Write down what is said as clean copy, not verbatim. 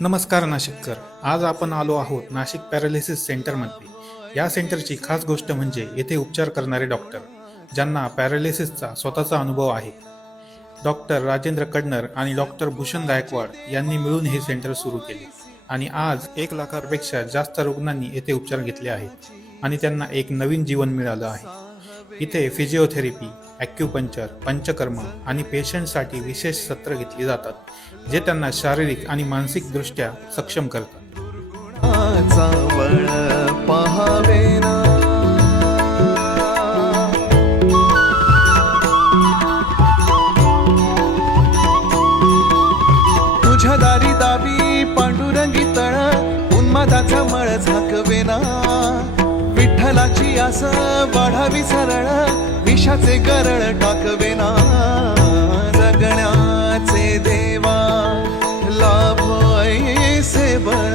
नमस्कार नाशिककर. आज आपण आलो आहोत नाशिक पॅरालिसिस सेंटरमध्ये. या सेंटरची खास गोष्ट म्हणजे येथे उपचार करणारे डॉक्टर ज्यांना पॅरालिसिसचा स्वतःचा अनुभव आहे. डॉक्टर राजेंद्र कडनर आणि डॉक्टर भूषण गायकवाड यांनी मिळून हे सेंटर सुरू केले आणि आज 1 लाखापेक्षा जास्त रुग्णांनी येथे उपचार घेतले आहेत आणि त्यांना एक नवीन जीवन मिळालं आहे. इथे फिजिओथेरपी, ॲक्युपंक्चर, पंचकर्म आणि पेशंटसाठी विशेष सत्र घेतली जातात जे त्यांना शारीरिक आणि मानसिक दृष्ट्या सक्षम करतात. तुझ्या दारी दावी पांडुरंगी तळ उन्मादाचा मळ झाकवेना. विठ्ठलाची आस वाढावी सरळ विषाचे गरळ टाकवेना. जगण्याचे देवा लाभ ऐसे बळ